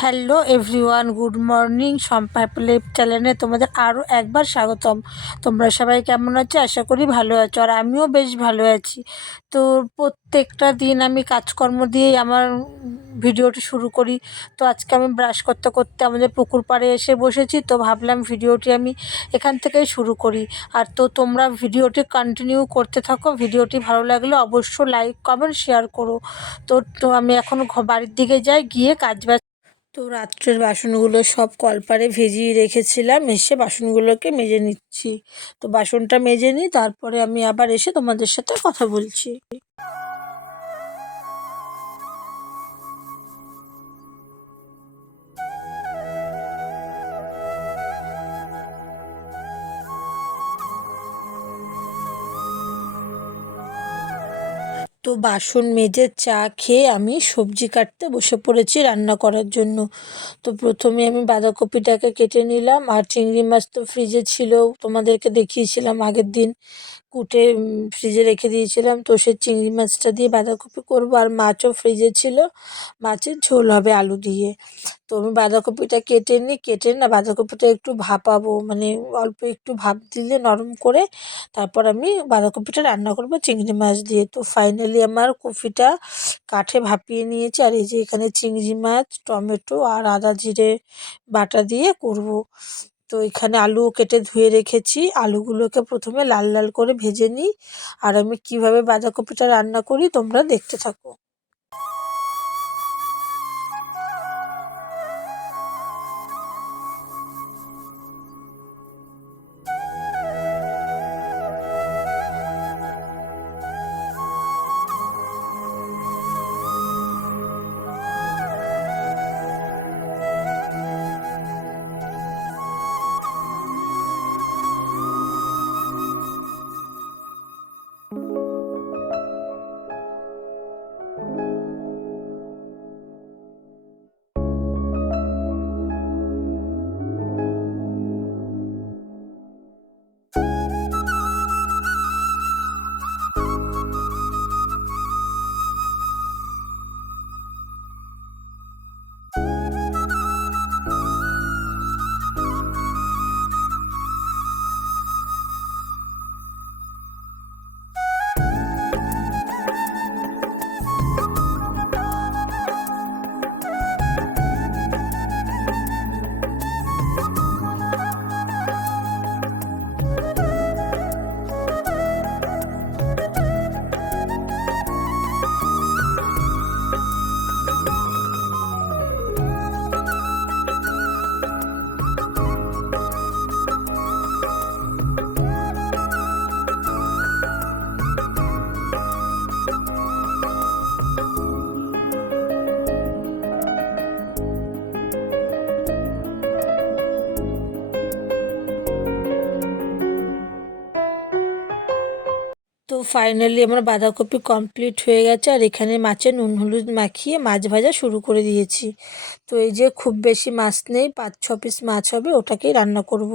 Hello everyone, good morning. সম্পার প্লেপ চ্যানেলে তোমাদের আরও একবার স্বাগতম। তোমরা সবাই কেমন আছো? আশা করি ভালো আছো, আর আমিও বেশ ভালো আছি। তো প্রত্যেকটা দিন আমি কাজকর্ম দিয়েই আমার ভিডিওটি শুরু করি। তো আজকে আমি ব্রাশ করতে করতে আমাদের পুকুর পাড়ে এসে বসেছি, তো ভাবলাম ভিডিওটি আমি এখান থেকেই শুরু করি। আর তো তোমরা ভিডিওটি কন্টিনিউ করতে থাকো, ভিডিওটি ভালো লাগলে অবশ্যই লাইক কমেন্ট শেয়ার করো। তো তো আমি এখন বাড়ির দিকে যাই, গিয়ে কাজ বাজ তো রাত্রের বাসনগুলো সব কলপারে ভেজিয়ে রেখেছিলাম, এসে বাসনগুলোকে মেজে নিচ্ছি। তো বাসনটা মেজে নিই, তারপরে আমি আবার এসে তোমাদের সাথে কথা বলছি। তো বাসন মেজে চা খেয়ে আমি সবজি কাটতে বসে পড়েছি রান্না করার জন্য। তো প্রথমে আমি বাঁধাকপিটাকে কেটে নিলাম আর চিংড়ি মাছ তো ফ্রিজে ছিল, তোমাদেরকে দেখিয়েছিলাম আগের দিন। কুটে ফ্রিজে রেখে দিয়েছিলাম। তো সেই চিংড়ি মাছটা দিয়ে বাঁধাকপি করব। আর মাছও ফ্রিজে ছিল। মাছের ঝোল হবে আলু দিয়ে। তো আমি বাঁধাকপিটা কেটে নিই। কেটে না, বাঁধাকপিটা একটু ভাপাবো। মানে অল্প একটু ভাপ দিলে নরম করে তারপর আমি বাঁধাকপিটা রান্না করব চিংড়ি মাছ দিয়ে। তো ফাইনালি আমার কপিটা কাঠে ভাপিয়ে নিয়েছি। আর এই যে এখানে চিংড়ি মাছ, টমেটো আর আদা জিরে বাটা দিয়ে করব। তো এখানে আলু কেটে ধুয়ে রেখেছি। আলুগুলোকে প্রথমে লাল লাল করে ভেজে নিই। আর আমি কীভাবে বাঁধাকপিটা রান্না করি তোমরা দেখতে থাকো। ফাইনালি আমার বাঁধাকপি কমপ্লিট হয়ে গেছে আর এখানে মাছে নুন, হলুদ মাখিয়ে মাছ ভাজা শুরু করে দিয়েছি। তো এই যে খুব বেশি মাছ নেই, পাঁচ, ছ পিস মাছ হবে, ওটাকেই রান্না করব।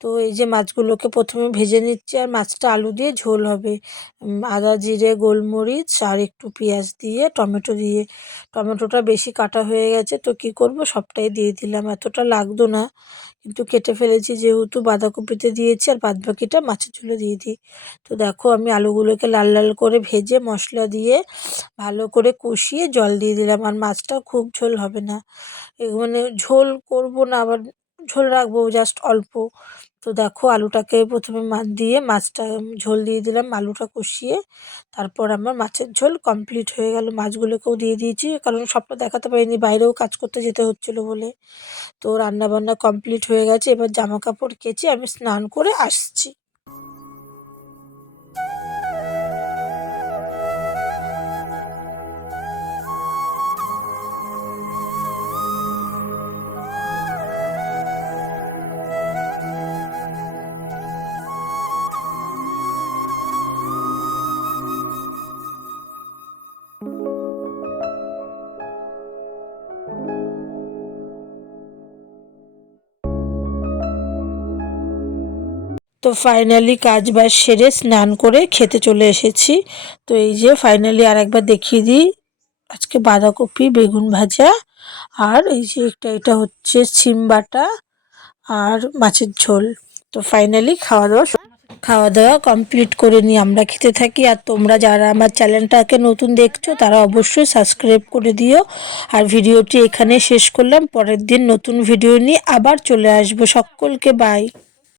তো এই যে মাছগুলোকে প্রথমে ভেজে নিচ্ছি আর মাছটা আলু দিয়ে ঝোল হবে। আদা, জিরে, গোলমরিচ আর একটু পেঁয়াজ দিয়ে, টমেটো দিয়ে। টমেটোটা বেশি কাটা হয়ে গেছে তো কি করব, সবটাই দিয়ে দিলাম। এতটা লাগতো না, কিন্তু কেটে ফেলেছি যেহেতু বাঁধাকপিতে দিয়েছি আর বাদ বাকিটা মাছের ঝোলে দিয়ে দিই। তো দেখো আমি আলুগুলোকে লাল লাল করে ভেজে মশলা দিয়ে ভালো করে কষিয়ে জল দিয়ে দিলাম। আর মাছটা খুব ঝোল হবে না। মানে ঝোল করব না, আবার ঝোল রাখব জাস্ট অল্প। তো দেখো আলুটাকে প্রথমে মাছ দিয়ে মাছটা ঝোল দিয়ে দিলাম, আলুটা কষিয়ে। তারপর আমার মাছের ঝোল কমপ্লিট হয়ে গেল। মাছগুলোকেও দিয়ে দিয়েছি, কারণ সবটা দেখাতে পারিনি বাইরেও কাজ করতে যেতে হচ্ছিল বলে। তো রান্না বান্না কমপ্লিট হয়ে গেছে। এবার জামা কাপড় কেচে আমি স্নান করে আসছি। তো ফাইনালি কাজ বাজ সেরে স্নান করে খেতে চলে এসেছি। তো এই যে ফাইনালি আর একবার দেখিয়ে দিই। আজকে বাঁধাকপি, বেগুন ভাজা আর এই যে এটা এটা হচ্ছে সিম বাটা আর মাছের ঝোল। তো ফাইনালি খাওয়া দাওয়া খাওয়া দাওয়া কমপ্লিট করে নিয়ে আমরা খেতে থাকি। আর তোমরা যারা আমার চ্যানেলটাকে নতুন দেখছ, তারা অবশ্যই সাবস্ক্রাইব করে দিও। আর ভিডিওটি এখানে শেষ করলাম। পরের দিন নতুন ভিডিও নিয়ে আবার চলে আসব। সকলকে বাই